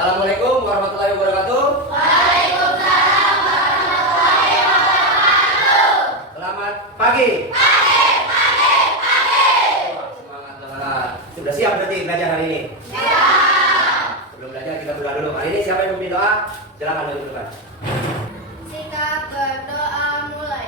Assalamualaikum warahmatullahi wabarakatuh. Waalaikumsalam warahmatullahi wabarakatuh. Selamat pagi. Pagi. Semangat. Sudah siap berarti belajar hari ini? Siap. Sebelum belajar kita berdoa dulu. Hari ini siapa yang memimpin doa? Silakan dudukkan. Sikap berdoa mulai.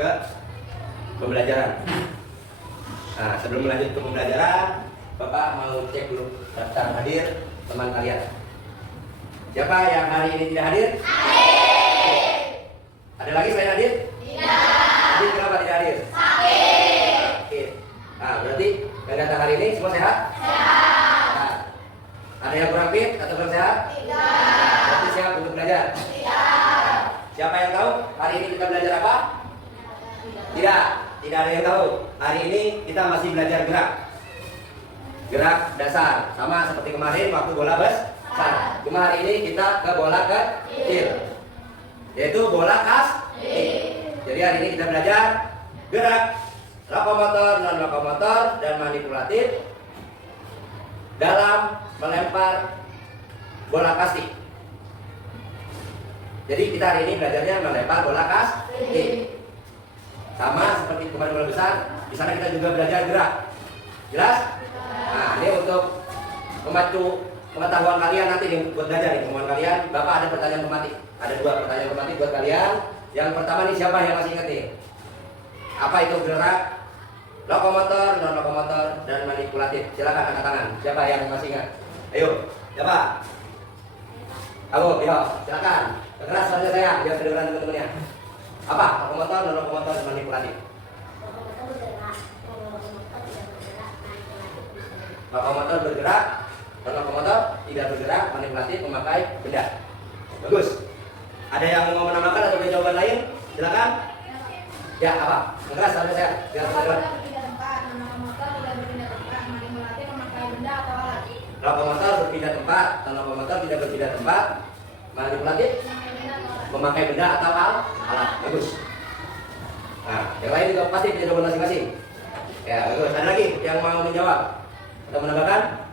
Ke pembelajaran. Nah, sebelum lanjut ke pembelajaran, Bapak mau cek dulu daftar hadir teman kalian. Siapa yang hari ini tidak hadir? Hadir. Ada lagi selain hadir? Tidak. Hadir kenapa tidak hadir? Sakit. Oke. Nah, berarti yang datang hari ini semua sehat? Sehat. Nah, ada yang kurang fit atau kurang sehat? Tidak. Berarti siap untuk belajar? Tidak. Siapa yang tahu hari ini kita belajar apa? Tidak ada yang tahu. Hari ini kita masih belajar gerak dasar, sama seperti kemarin waktu bola besar. Cuma hari ini kita ke bola kecil, yaitu bola kasti. Jadi hari ini kita belajar gerak lokomotor, non lokomotor, dan manipulatif dalam melempar bola kasti. Jadi kita hari ini belajarnya melempar bola kasti. Sama seperti kemarin bola besar, di sana kita juga belajar gerak. Jelas? Nah, ini untuk memacu pengetahuan kalian nanti buat belajar nih, pengetahuan kalian. Bapak ada pertanyaan tematik. Ada 2 pertanyaan tematik buat kalian. Yang pertama nih, siapa yang masih ingat nih? Apa itu gerak lokomotor, non lokomotor, dan manipulatif? Silakan angkat tangan. Siapa yang masih ingat? Ayo, siapa? Kamu, yo, silakan. Keras suaranya saya, biar kedengeran teman-temannya. Apa? Lokomotor, non lokomotor, dan manipulatif. Lokomotor bergerak, non lokomotor tidak bergerak, manipulatif memakai benda. Bagus. Ada yang mau menambahkan atau punya jawaban lain? Silakan. Ya, apa? Keras suaranya saya, biar kedengeran. Lokomotor berpindah tempat, non lokomotor tidak berpindah tempat, manipulatif memakai benda atau alat. Bagus. Nah, yang lain juga pasti punya jawaban masing-masing. Ya, bagus. Ada lagi yang mau menjawab atau menambahkan?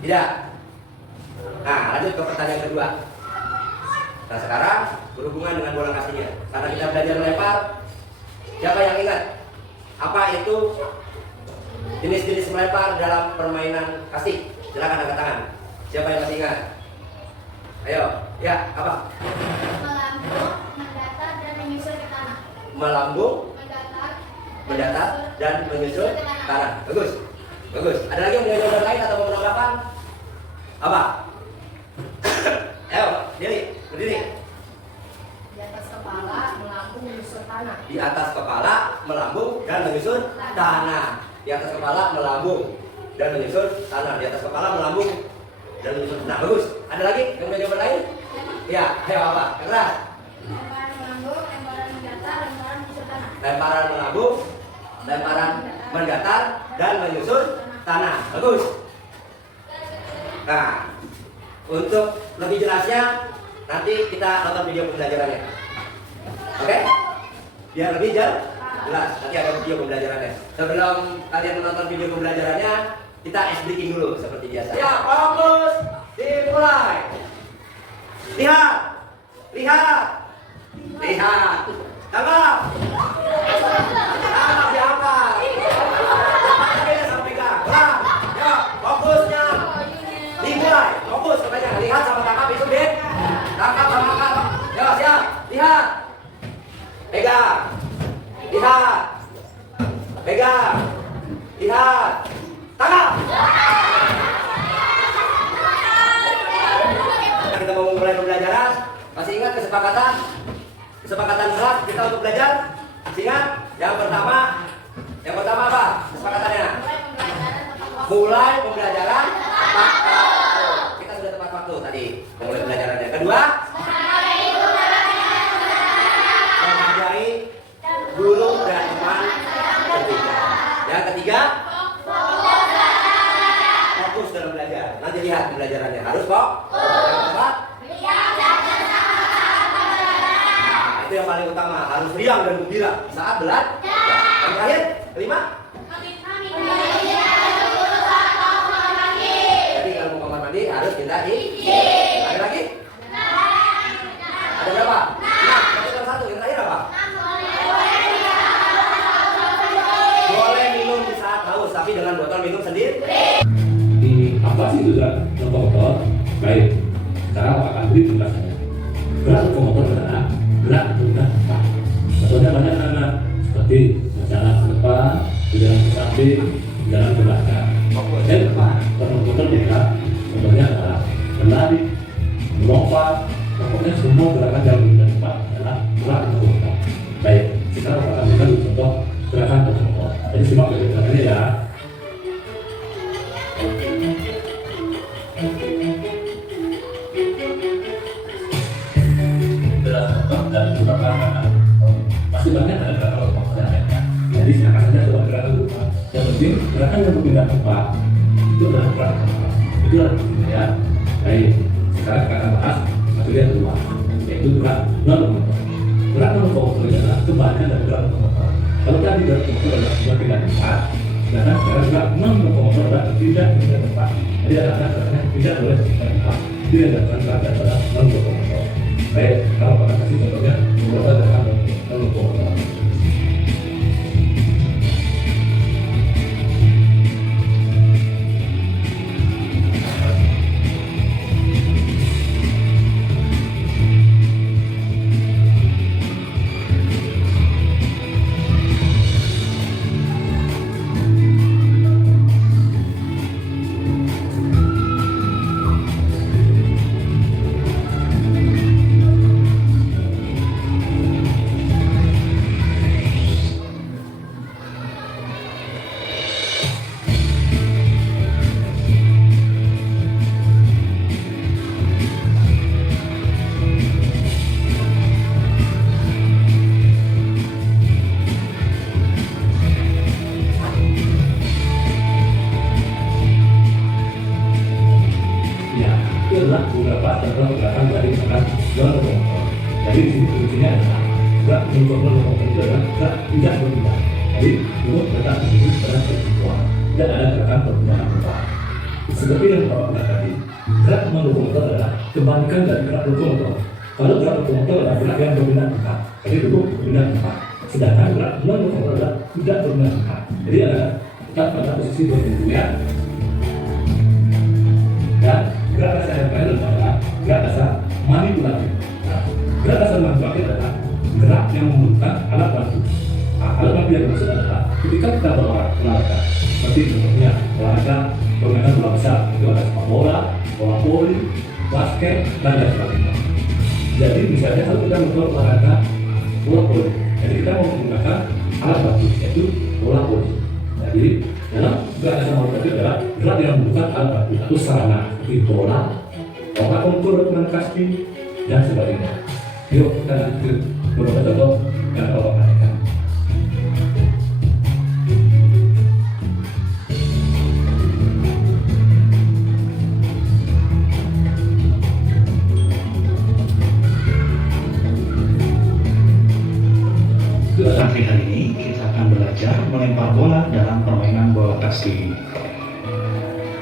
Tidak. Nah, lanjut ke pertanyaan kedua. Nah, sekarang berhubungan dengan bola kastinya. Karena kita belajar melempar, siapa yang ingat apa itu jenis-jenis melempar dalam permainan kasti? Silakan angkat tangan. Siapa yang masih ingat? Ayo, ya, apa? Melambung, mendatar, dan menyusur ke tanah. Melambung, mendatar, dan menyusur tanah. Bagus. Ada lagi yang punya jawaban lain atau mau menambahkan? Apa? Ayo, Dili, berdiri. Di atas kepala, melambung, menyusur tanah. Di atas kepala, melambung, dan menyusur tanah. Di atas kepala, melambung, dan menyusur tanah. Di atas kepala, melambung, dan menyusur. Nah, bagus. Ada lagi yang punya jawaban lain? Ya, ayo apa? Keras. Lemparan melambung, lemparan mendatar, lemparan menyusur tanah. Lemparan melambung, lemparan mendatar, dan menyusur tanah. Bagus. Nah, untuk lebih jelasnya nanti kita nonton video pembelajarannya. Oke? Biar lebih jelas, nanti ada video pembelajarannya. Sebelum kalian menonton video pembelajarannya, kita ice breaking dulu seperti biasa. Ya, fokus, dimulai. Lihat, lihat, lihat. Tangkap, tangkap diangkat. Oke, sampai pegang. Pegang. Ya, fokusnya. Dimulai, fokus katanya. Lihat sama tangkap itu, Din. Tangkap sama tangkap. Ya, siap. Lihat. Pegang. Lihat. Pegang. Lihat. Tangkap. Kita mau mulai pembelajaran. Masih ingat kesepakatan? Kesepakatan berat kita untuk belajar? Masih ingat? Yang pertama apa? Kesepakatannya? Mulai pembelajaran tepat waktu. Kita sudah tepat waktu tadi mulai pembelajarannya. Kedua, menghargai guru dan teman berbeda. Yang ketiga, fokus dalam belajar. Nanti lihat pembelajarannya harus kok. Yang keempat, itu yang paling utama, harus riang dan gembira saat belajar. Yang terakhir, kelima, jadi kalau mau kamar mandi harus kita ada lagi? Ada berapa? 6, itu satu. Yang terakhir apa? Boleh minum di saat haus, tapi dengan botol minum sendiri. Di apa sih itu contoh-contoh? Baik, sekarang Pak akan beri penjelasannya. Gerak lokomotor adalah gerak dengan cepat. Contohnya banyak anak seperti berjalan ke depan, berjalan ke samping, berjalan ke belakang. Dan lokomotor juga contohnya adalah berlari, melompat. Pokoknya semua gerakan yang dengan cepat adalah gerak lokomotor. Baik, sekarang Pak akan berikan contoh gerakan lokomotor. Jadi simak gerakannya ya. Dan juga karena masih banyak ada gerakan lokomotor yang lainnya. Jadi silakan saja coba gerakan lupa. Yang penting gerakan yang berpindah tempat itu adalah gerakan tempat. Itu adalah ya. Baik, sekarang kita akan bahas materi yang kedua, yaitu gerak non lokomotor. Gerak non lokomotor adalah kebalikan dari gerak lokomotor. Kalau tadi gerak lokomotor adalah berpindah tempat, sedangkan sekarang gerak non lokomotor adalah tidak berpindah tempat. Jadi ada tidak boleh berpindah tempat. Jadi ada gerakan adalah non lokomotor. Baik, kalau Pak kasih contohnya beberapa gerakan non lokomotor. Adalah beberapa contoh gerakan dari gerakan non lokomotor. Jadi di sini kuncinya adalah gerak non lokomotor itu adalah gerak tidak berpindah. Jadi untuk gerak ini adalah semua dan ada gerakan perpindahan tempat. Seperti yang Bapak bilang tadi, gerak non lokomotor adalah kebalikan dari gerak lokomotor. Kalau gerak lokomotor adalah gerak yang berpindah tempat, jadi duduk berpindah tempat. Sedangkan gerak non lokomotor adalah tidak berpindah tempat. Jadi ada tetap pada posisi berdiri ya. Dan gerak dasar yang lain adalah gerak dasar manipulatif. Gerak dasar manipulatif adalah gerak yang membutuhkan alat bantu. Alat bantu yang dimaksud adalah ketika kita berolahraga, seperti contohnya olahraga permainan bola besar, itu ada sepak bola, bola voli, basket, dan lain sebagainya. Jadi misalnya kalau kita melakukan olahraga bola voli, jadi kita mau menggunakan alat bantu yaitu bola voli. Jadi dalam gerak dasar manipulatif adalah gerak yang membutuhkan alat bantu atau sarana seperti bola, tongkat ukur dengan kasti, dan sebagainya. Yuk kita lanjut beberapa contoh yang Bapak perhatikan. materi hari ini kita akan belajar melempar bola dalam permainan bola kasti.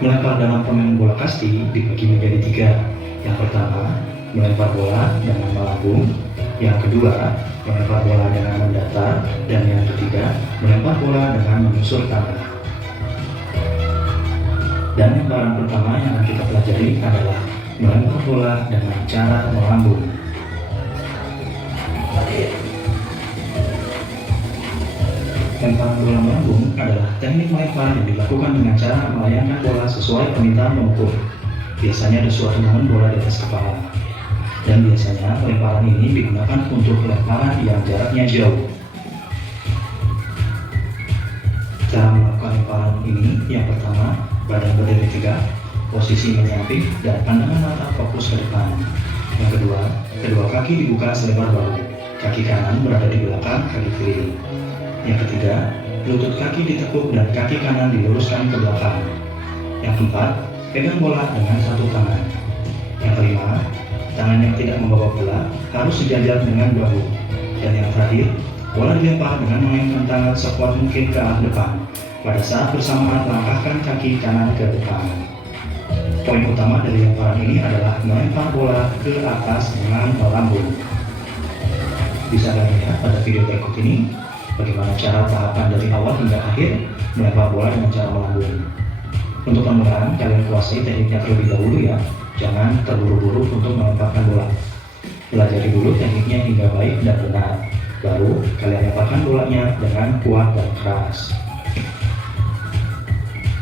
Melempar dalam permainan bola kasti dibagi menjadi 3. Yang pertama, melempar bola dengan melambung. Yang kedua, melempar bola dengan mendatar. Dan yang ketiga, melempar bola dengan menyusur tanah. Dan lemparan pertama yang akan kita pelajari adalah melempar bola dengan cara melambung. Lemparan bola melambung adalah teknik melempar yang dilakukan dengan cara melayangkan bola sesuai permintaan pemukul. Biasanya ada suatu momen bola di atas kepala. Dan biasanya lemparan ini digunakan untuk lemparan yang jaraknya jauh. Cara melakukan lemparan ini yang pertama, badan berdiri tegak, posisi menyamping, dan pandangan mata fokus ke depan. Yang kedua, kedua kaki dibuka selebar bahu. Kaki kanan berada di belakang kaki kiri. Yang ketiga, lutut kaki ditekuk dan kaki kanan diluruskan ke belakang. Yang keempat, pegang bola dengan satu tangan. Yang kelima, tangan yang tidak membawa bola harus sejajar dengan bahu. Dan yang terakhir, bola dilempar dengan memainkan tangan sekuat mungkin ke arah depan. Pada saat bersamaan langkahkan kaki kanan ke depan. Poin utama dari lemparan ini adalah melempar bola ke atas dengan melambung. Bisa kalian lihat pada video berikut ini bagaimana cara tahapan dari awal hingga akhir melempar bola dengan cara melambung. Untuk permulaan, kalian kuasai tekniknya terlebih dahulu ya. Jangan terburu-buru untuk melemparkan bola. Pelajari dulu tekniknya hingga baik dan benar. Baru kalian lemparkan bolanya dengan kuat dan keras.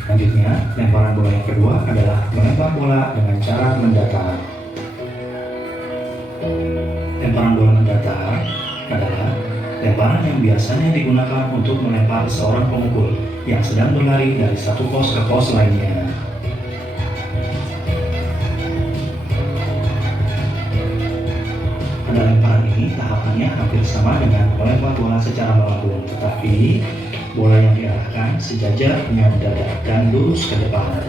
Selanjutnya, lemparan bola yang kedua adalah melempar bola dengan cara mendatar. Lemparan bola mendatar adalah lemparan yang biasanya digunakan untuk melempar seorang pemukul yang sedang berlari dari satu pos ke pos lainnya. Pada lemparan ini tahapannya hampir sama dengan melempar bola secara melambung, tetapi bola yang diarahkan sejajar dengan dada dan lurus ke depan.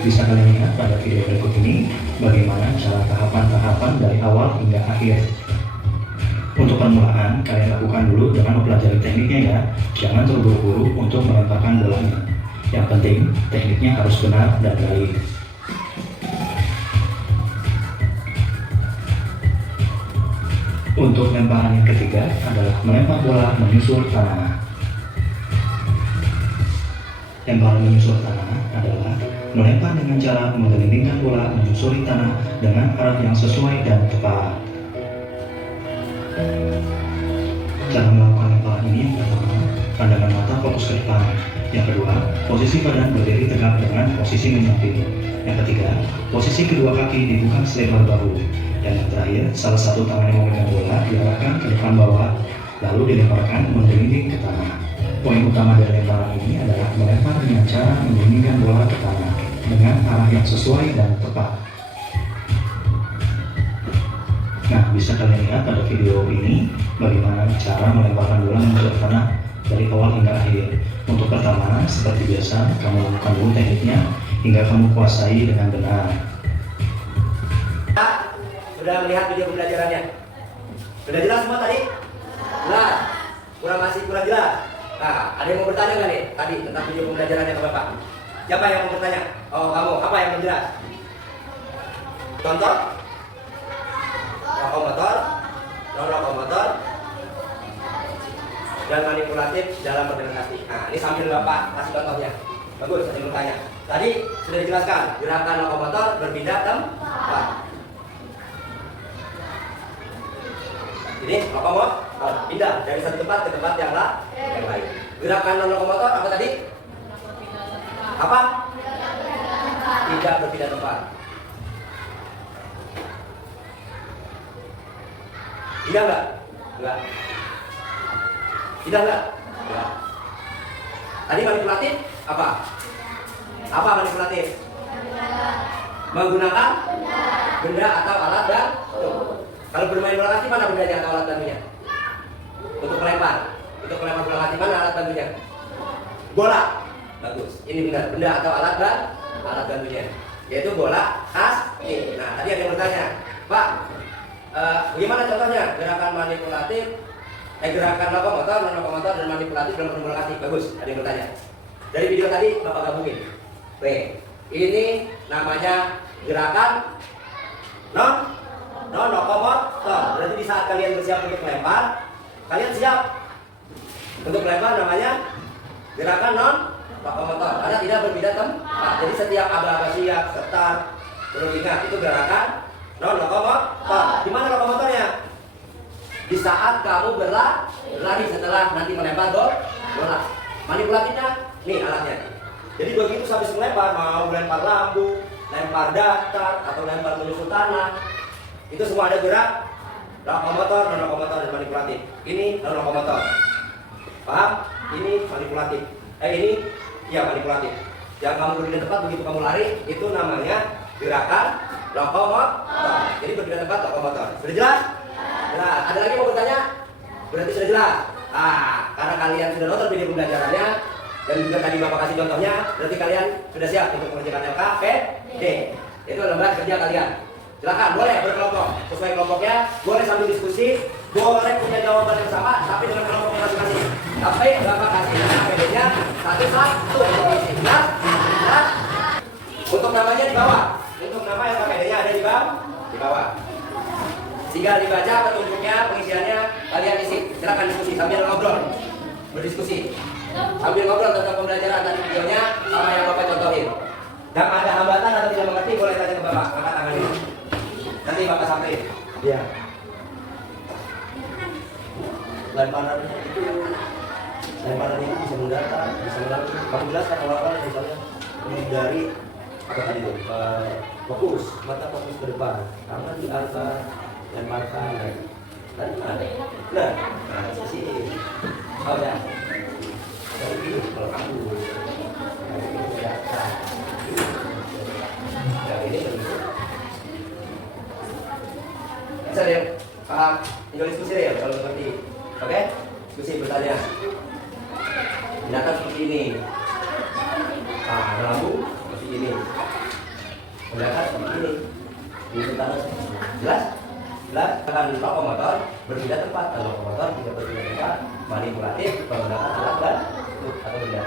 Bisa kalian lihat pada video berikut ini bagaimana cara tahapan-tahapan dari awal hingga akhir. Untuk permulaan, kalian lakukan dulu dengan mempelajari tekniknya ya. Jangan terburu-buru untuk melemparkan bolanya. Yang penting, tekniknya harus benar dan baik. Untuk lemparan yang ketiga adalah melempar bola menyusur tanah. Lemparan menyusur tanah adalah melempar dengan cara menggelindingkan bola menyusuri tanah dengan arah yang sesuai dan tepat. Cara melakukan lemparan ini yang pertama, pandangan mata fokus ke depan. Yang kedua, posisi badan berdiri tegak dengan posisi menyamping. Yang ketiga, posisi kedua kaki dibuka selebar bahu. Dan yang terakhir, salah satu tangan yang memegang bola diarahkan ke depan bawah, lalu dilemparkan menggelinding ke tanah. Poin utama dari lemparan ini adalah melempar dengan cara menggelindingkan bola ke tanah dengan arah yang sesuai dan tepat. Nah, bisa kalian lihat pada video ini bagaimana cara melemparkan bola menyusur tanah dari awal hingga akhir. Untuk pertama, seperti biasa, kamu lakukan dulu tekniknya hingga kamu kuasai dengan benar. Sudah melihat video pembelajarannya? Sudah jelas semua tadi? Jelas? Masih kurang jelas? Nah, ada yang mau bertanya nggak nih tadi tentang video pembelajarannya ke Bapak? Siapa yang mau bertanya? Oh, kamu. Apa yang belum jelas? Contoh? Lokomotor, non-lokomotor, dan manipulatif dalam organisasi. Nah, ini sambil Bapak kasih contohnya. Bagus, ada yang bertanya. Tadi sudah dijelaskan, gerakan lokomotor berpindah tempat. Ini lokomotor pindah dari satu tempat ke tempat yang lain. Gerakan non-lokomotor apa tadi? Apa? Tidak berpindah tempat. Tidak enggak? Enggak. Tidak enggak? Enggak. Tadi manipulatif apa? Apa manipulatif? Menggunakan benda atau alat bantu. Kalau bermain bola kasti mana bendanya atau alat bantunya? Untuk melempar. Untuk melempar bola kasti mana alat bantunya? Bola. Bagus. Ini benar. Benda atau alat bantunya. Yaitu bola kasti. Nah, tadi ada yang bertanya, Pak, bagaimana contohnya gerakan manipulatif Gerakan lokomotor, non lokomotor, dan manipulatif dalam formulasi. Bagus, ada yang bertanya. Dari video tadi Bapak gabungin. Oke, ini namanya gerakan non lokomotor. Berarti di saat kalian bersiap untuk melempar, kalian siap untuk melempar, namanya gerakan non lokomotor. Karena tidak berbeda tempat. Jadi setiap aba-aba siap, start, perlu ingat itu gerakan non lokomotor. Di mana lokomotornya? Di saat kamu berlari setelah nanti melempar bola. Manipulatifnya, nih alatnya. Jadi begitu habis melempar, mau melempar lampu, lempar datar, atau lempar menyusul tanah, itu semua ada gerak lokomotor, non lokomotor, dan manipulatif. Ini non lokomotor. Paham? Ini manipulatif. Ini ya manipulatif. Yang kamu berdiri di tempat begitu kamu lari, itu namanya gerakan lokomotor. Jadi berdiri di tempat lokomotor. Sudah jelas? Nah, ada lagi mau bertanya? Berarti sudah jelas. Karena kalian sudah nonton video pembelajarannya dan juga tadi Bapak kasih contohnya, berarti kalian sudah siap untuk mengerjakan LKPD. Itu lembar kerja kalian. Silakan, boleh berkelompok sesuai kelompoknya, boleh sambil diskusi, boleh punya jawaban yang sama, tapi dengan kelompoknya masing-masing. Tapi Bapak kasih LKPD-nya satu-satu. Jelas? Untuk namanya di bawah. Untuk nama LKPD-nya ada di bawah. Tinggal dibaca petunjuknya, pengisiannya, kalian isi. Silakan diskusi sambil ngobrol, berdiskusi, sambil ngobrol tentang pembelajaran tadi videonya sama yang Bapak contohin. Dan ada hambatan atau tidak mengerti boleh tanya ke Bapak, angkat tangan ini. Nanti Bapak sampaikan. Iya. Lemparan itu bisa mendatar, bisa melalui. Kamu jelaskan awal-awal misalnya dari apa tadi itu? Fokus, mata fokus ke depan. Tangan di atas. Lemparkan tadi mana? Nah, sisi oh ya. Jadi ini kalau kamu ini bisa deh paham? Tinggal diskusi deh ya kalau seperti oke? Diskusi bertanya. Binatang seperti ini. Lampu seperti ini. Binatang seperti ini. Di tanah jelas? Akan lokomotor berbeda tempat. Lokomotor tidak berbeda tempat, manipulatif menggunakan alat bantu atau benda.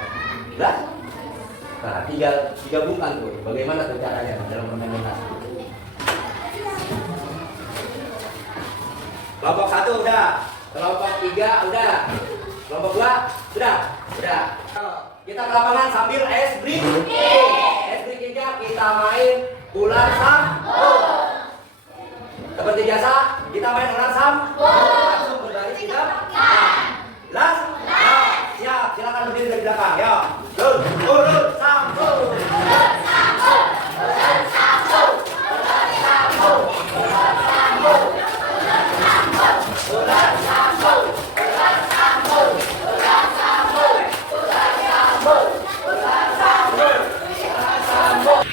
Jelas? Nah, tinggal digabungkan tuh. Bagaimana tuh caranya dalam fermentasi? Kelompok 1 udah, kelompok 3 udah, kelompok 2 sudah. Kita ke lapangan sambil ice breaking. Ice breakingnya kita main ular sambung. Seperti biasa, kita main ular sambung. Langsung berbaris kita. Jelas? Siap, silakan berdiri dari belakang. Ya. Ulur sambung. Ulur sambung. Ulur sambung. Ulur sambung. Ulur sambung. Ulur sambung. Ulur sambung. Ulur sambung. Ulur sambung. Ulur sambung. Ulur sambung. Ulur sambung.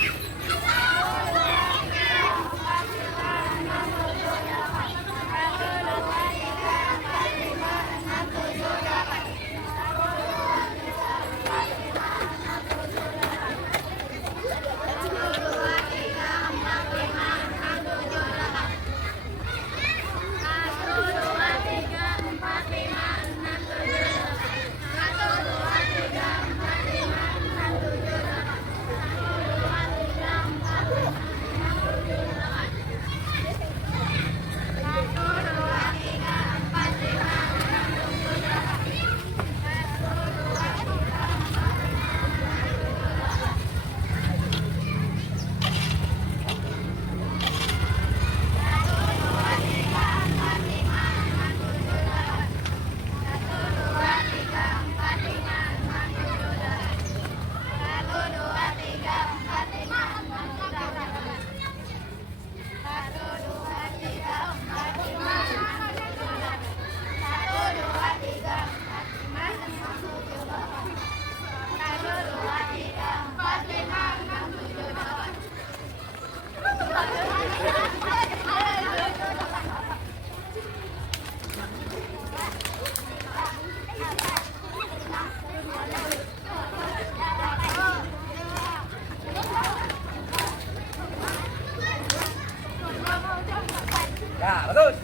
Ya, bagus.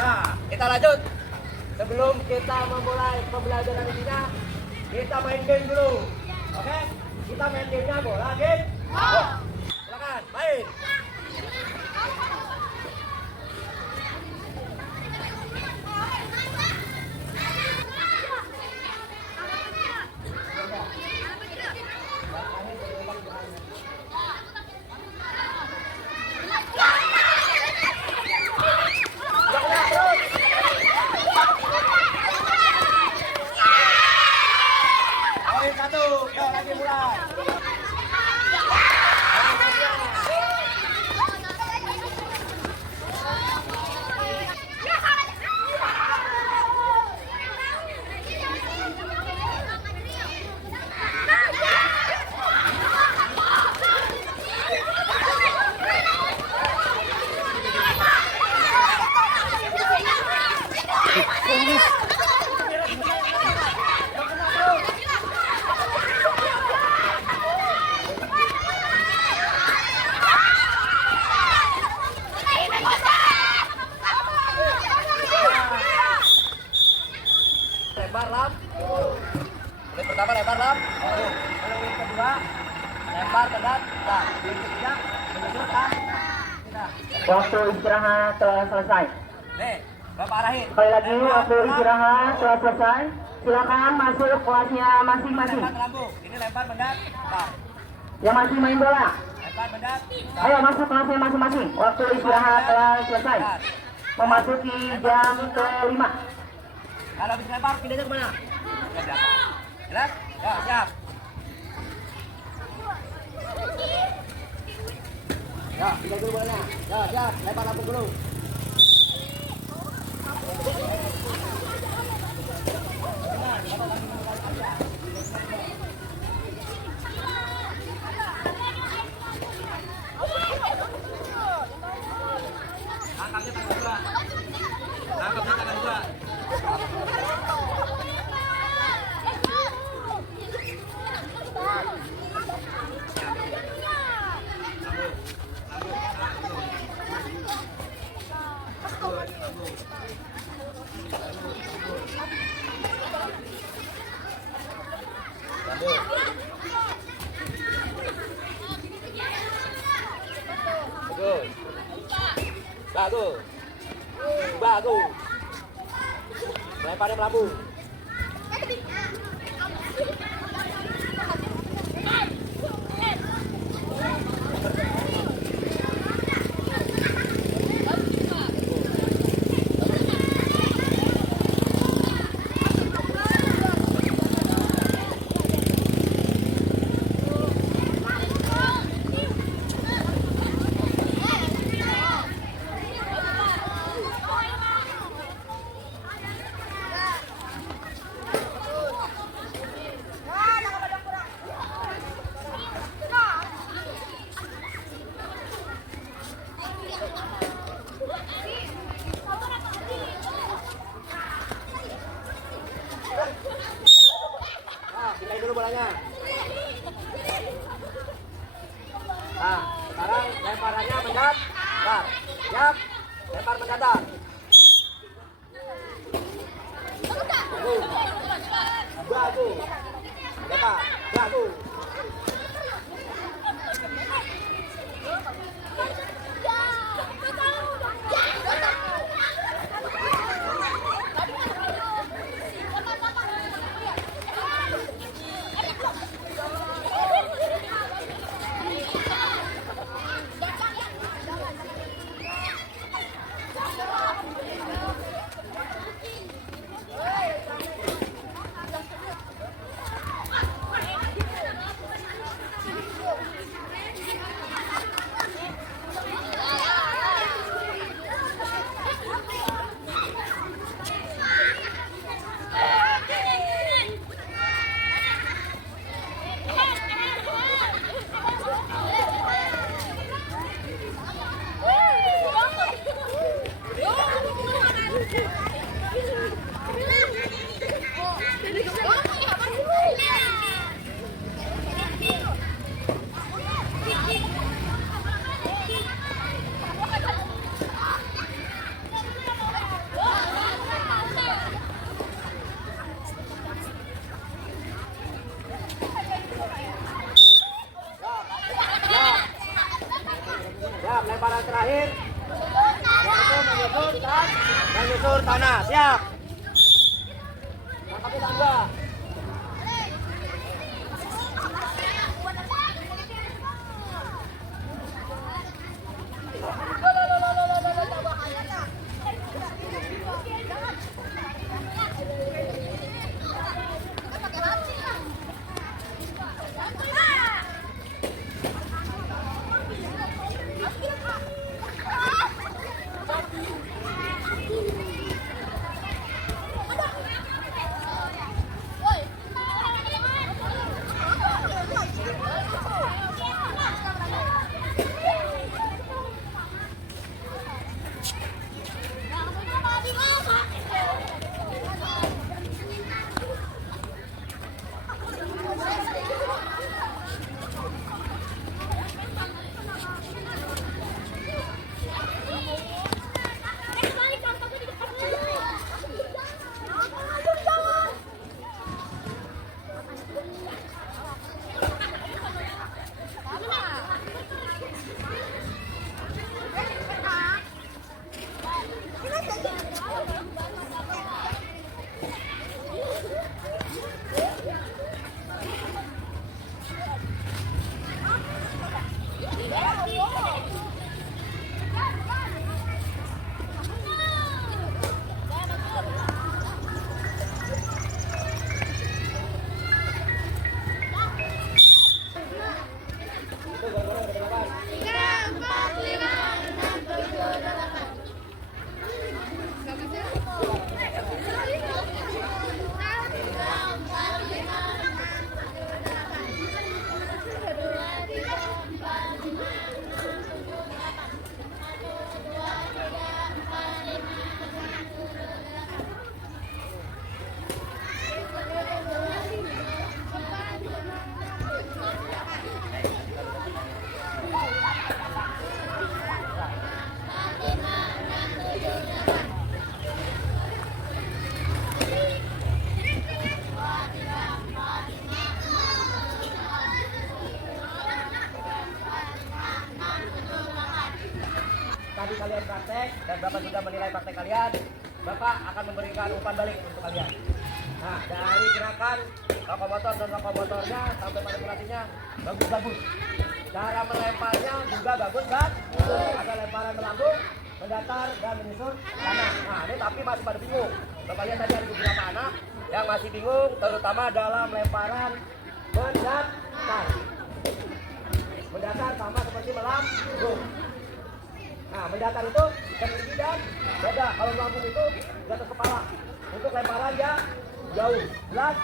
Nah, kita lanjut. sebelum kita memulai pembelajaran di sini, kita main game dulu. Oke? Kita main gamenya bola game. Silakan, main. Poin 1, yuk lagi mulai. Lebar lam. Menit pertama lebar lam. Menit kedua lebar tegak. Nah, menit ketiga menunjukkan. Waktu istirahat telah selesai. Nih, Bapak arahin. Sekali lagi waktu istirahat telah selesai. Silakan masuk kelasnya masing-masing. Lempar ke lambung. Ini lempar mendat. Nah, Yang masih main bola, lempar mendat. ayo masuk kelasnya masing-masing. Waktu istirahat telah selesai. Memasuki jam ke-5. Kalau habis lempar pindahnya kemana? Ke belakang. Jelas? Ya, siap. Ya, pindah dulu bolanya. Ya, siap. Lempar lambung dulu. Angkatnya tangan dua. Angkatnya tangan dua. Bagus. Bagus. Lemparnya melambung. Pindahin dulu bolanya. Nah, sekarang lemparannya mendatar. Siap. Lempar mendatar. Bagus. Bagus. Lempar. Bagus. menyusur tanah. Siap. Tangkapnya tangga. Tadi kalian praktek dan Bapak sudah menilai praktek kalian, Bapak akan memberikan umpan balik untuk kalian. Nah, dari gerakan lokomotor dan lokomotornya sampai manipulasinya bagus-bagus. Cara melemparnya juga bagus kan? Ada lemparan melambung, mendatar dan menyusur tanah. Nah, ini tapi masih pada bingung. Bapak lihat tadi ada beberapa anak yang masih bingung, terutama dalam lemparan mendatar. Mendatar sama seperti melambung. Nah, mendatar itu tinggi dan beda. Kalau melambung itu di atas kepala. Untuk lemparan ya jauh. Jelas?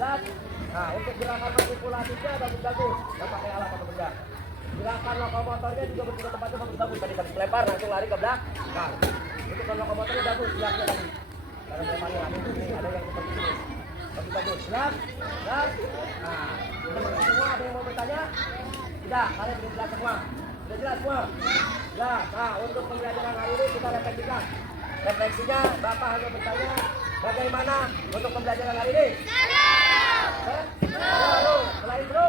Nah, untuk gerakan manipulasinya bagus-bagus. Nggak pakai alat atau benda. Gerakan lokomotornya juga berpindah tempatnya bagus-bagus. Tadi habis lempar langsung lari ke belakang. Nah, untuk lokomotornya bagus. Jelasnya tadi. Karena lemparnya lari ini ada yang seperti ini. Bagus-bagus. Jelas? Nah, semua ada yang mau bertanya? Tidak, kalian belum jelas semua. Sudah jelas semua? Jelas. Nah, untuk pembelajaran hari ini kita refleksikan. Refleksinya, Bapak hanya bertanya, bagaimana untuk pembelajaran hari ini? Lalu, selain bro?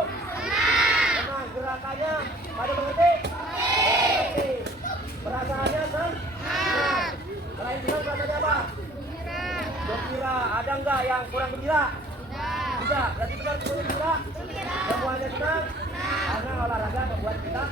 Tenang, gerakannya pada mengerti? Mengerti. Perasaannya senang? Selain senang, perasaannya apa? Gembira. Ada enggak yang kurang gembira? Tidak. Berarti benar kurang gembira? Semuanya senang? Karena olahraga membuat kita